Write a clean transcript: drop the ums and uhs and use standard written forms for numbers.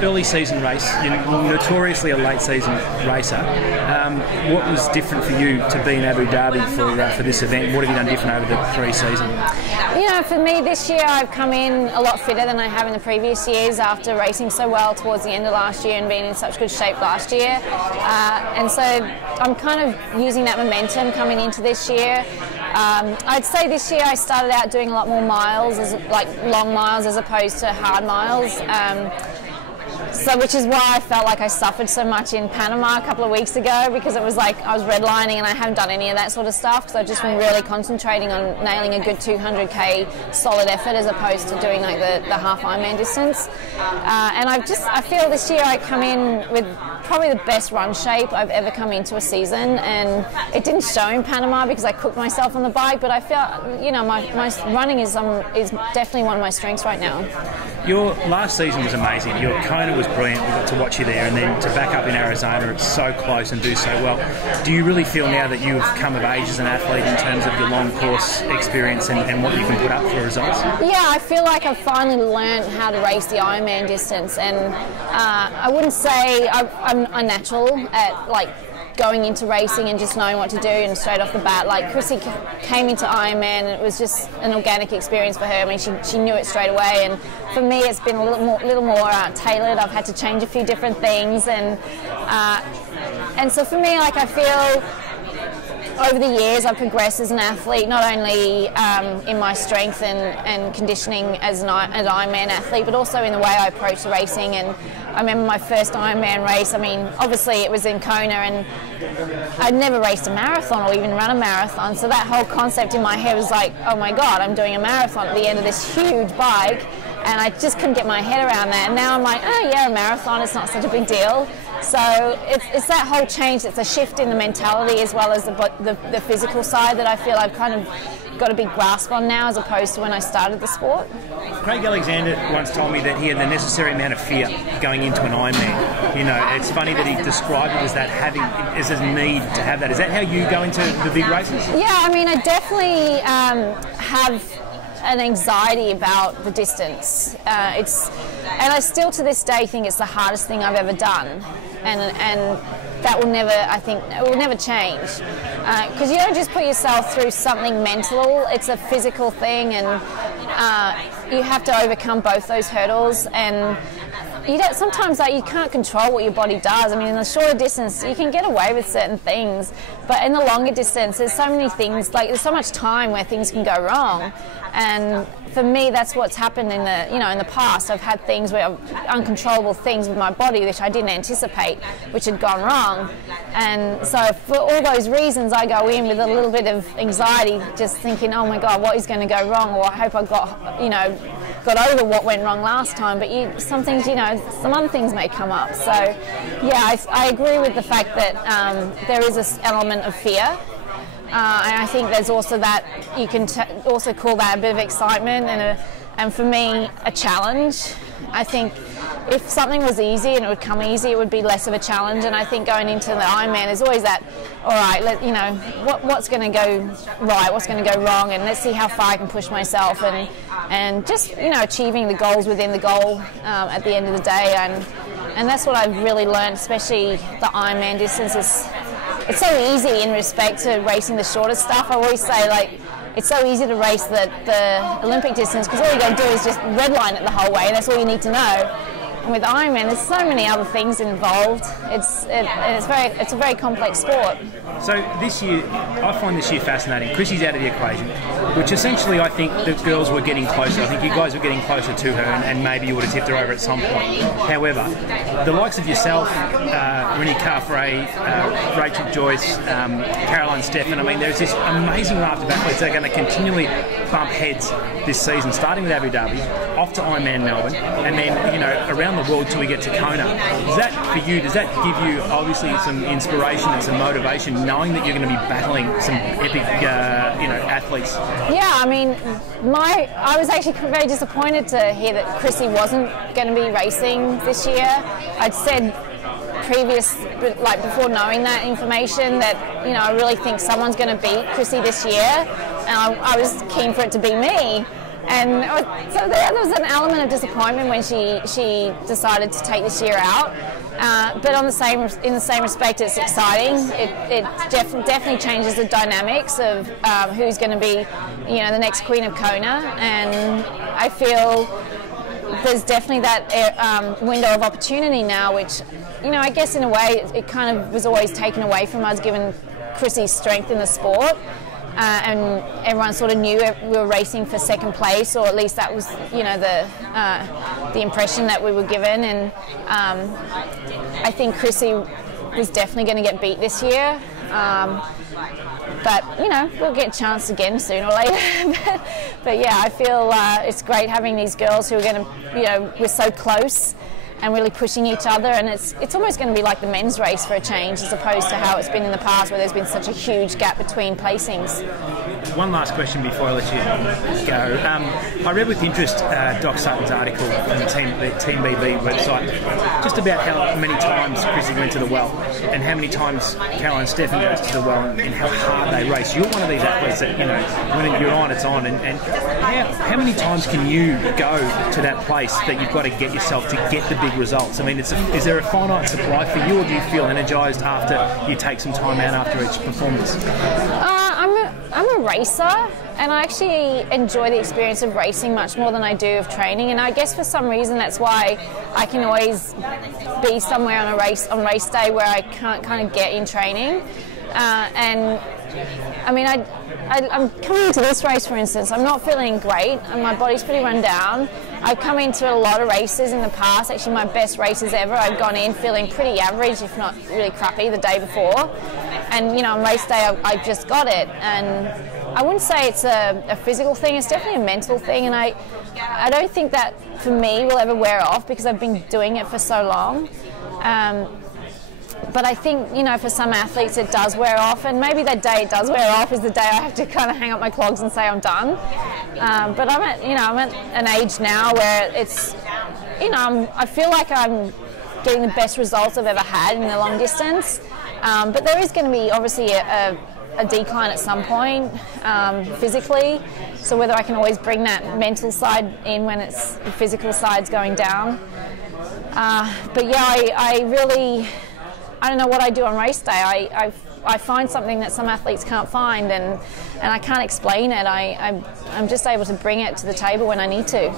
Early season race, you're notoriously a late season racer. What was different for you to be in Abu Dhabi for this event? What have you done different over the pre-season? You know, for me this year I've come in a lot fitter than I have in the previous years after racing so well towards the end of last year and being in such good shape last year. And so I'm kind of using that momentum coming into this year. I'd say this year I started out doing a lot more miles, like long miles as opposed to hard miles. Which is why I felt like I suffered so much in Panama a couple of weeks ago, because it was like I was redlining and I haven't done any of that sort of stuff, because I've just been really concentrating on nailing a good 200k solid effort as opposed to doing like the half Ironman distance. And I feel this year I come in with probably the best run shape I've ever come into a season, and it didn't show in Panama because I cooked myself on the bike, but I feel, you know, my running is definitely one of my strengths right now. Your last season was amazing. Your Kona was brilliant. We got to watch you there, and then to back up in Arizona, it's so close and do so well. Do you really feel now that you've come of age as an athlete in terms of your long course experience and what you can put up for results? Yeah, I feel like I've finally learned how to race the Ironman distance, and I wouldn't say I'm unnatural at like going into racing and just knowing what to do and straight off the bat. Like Chrissy came into Ironman and it was just an organic experience for her. I mean, she knew it straight away, and for me it's been a little more tailored. I've had to change a few different things, and so for me, like, I feel over the years I've progressed as an athlete, not only in my strength and conditioning as an Ironman athlete, but also in the way I approach the racing. And I remember my first Ironman race, I mean, obviously it was in Kona, and I'd never raced a marathon or even run a marathon, so that whole concept in my head was like, oh my God, I'm doing a marathon at the end of this huge bike, and I just couldn't get my head around that. And now I'm like, oh yeah, a marathon, it's not such a big deal. So it's that whole change, it's a shift in the mentality as well as the physical side that I feel I've kind of got a big grasp on now as opposed to when I started the sport. Craig Alexander once told me that he had the necessary amount of fear going into an Ironman. You know, it's funny that he described it as that as a need to have that. Is that how you go into the big races? Yeah, I mean, I definitely have an anxiety about the distance. And I still to this day think it's the hardest thing I've ever done, and that will never, I think, it will never change, because you don't just put yourself through something mental, it's a physical thing, and you have to overcome both those hurdles. And sometimes you can't control what your body does. I mean, in the shorter distance you can get away with certain things, but in the longer distance there's so many things, like there's so much time where things can go wrong. And for me, that's what's happened in the past. I've had things where uncontrollable things with my body which I didn't anticipate, which had gone wrong. And so for all those reasons, I go in with a little bit of anxiety, just thinking, oh my God, what is going to go wrong? Or I hope I got over what went wrong last time. But some things, some other things may come up. So yeah, I agree with the fact that there is this element of fear. And I think there's also that, you can also call that a bit of excitement and for me, a challenge. I think if something was easy and it would come easy, it would be less of a challenge. And I think going into the Ironman, there's always that, all right, what's going to go right, what's going to go wrong, and let's see how far I can push myself, and just achieving the goals within the goal at the end of the day. And that's what I've really learned, especially the Ironman distance. It's so easy in respect to racing the shorter stuff. I always say, like, it's so easy to race the Olympic distance because all you got to do is just redline it the whole way. That's all you need to know. And with Ironman, there's so many other things involved. It's a very complex sport. So this year, I find this year fascinating. Chrissy's out of the equation, which essentially I think the girls were getting closer. I think you guys were getting closer to her, and maybe you would have tipped her over at some point. However, the likes of yourself, Rennie Carfrae, Rachel Joyce, Caroline Steffen, I mean, there's this amazing raft of athletes that are going to continually bump heads this season, starting with Abu Dhabi, off to Ironman Melbourne, and then around the world till we get to Kona. Does that give you obviously some inspiration and some motivation, knowing that you're going to be battling some epic athletes? Yeah, I mean, I was actually very disappointed to hear that Chrissy wasn't going to be racing this year. I'd said before knowing that information, that I really think someone's going to beat Chrissy this year, and I was keen for it to be me. And so there was an element of disappointment when she decided to take this year out. But in the same respect, it's exciting. It definitely changes the dynamics of who's going to be, the next Queen of Kona. And I feel there's definitely that window of opportunity now, which, I guess in a way it kind of was always taken away from us, given Chrissy's strength in the sport. And everyone sort of knew we were racing for second place, or at least that was, the impression that we were given. And I think Chrissy was definitely going to get beat this year. But, we'll get a chance again sooner or later. but yeah, I feel it's great having these girls who are going to, we're so close and really pushing each other, and it's almost going to be like the men's race for a change, as opposed to how it's been in the past, where there's been such a huge gap between placings. One last question before I let you go. I read with interest Doc Sutton's article on the Team BB website, just about how many times Chrissy went to the well, and how many times Caroline Steffen goes to the well, and how hard they race. You're one of these athletes that, when you're on, it's on, and how many times can you go to that place that you've got to get yourself to get the big results? I mean, is there a finite supply for you, or do you feel energised after you take some time out after each performance? I'm a racer, and I actually enjoy the experience of racing much more than I do of training, and I guess for some reason that's why I can always be somewhere on race day where I can't kind of get in training. And I mean, I'm coming into this race, for instance, I'm not feeling great, and my body's pretty run down. I've come into a lot of races in the past, actually my best races ever. I've gone in feeling pretty average, if not really crappy, the day before. And, on race day, I've just got it. And I wouldn't say it's a physical thing, it's definitely a mental thing. And I don't think that, for me, will ever wear off, because I've been doing it for so long. But I think, for some athletes it does wear off, and maybe that day it does wear off is the day I have to kind of hang up my clogs and say I'm done. But I'm at an age now where it's, I feel like I'm getting the best results I've ever had in the long distance. But there is going to be obviously a decline at some point physically. So whether I can always bring that mental side in when the physical side's going down. But yeah, I don't know what I do on race day. I find something that some athletes can't find, and I can't explain it. I'm just able to bring it to the table when I need to.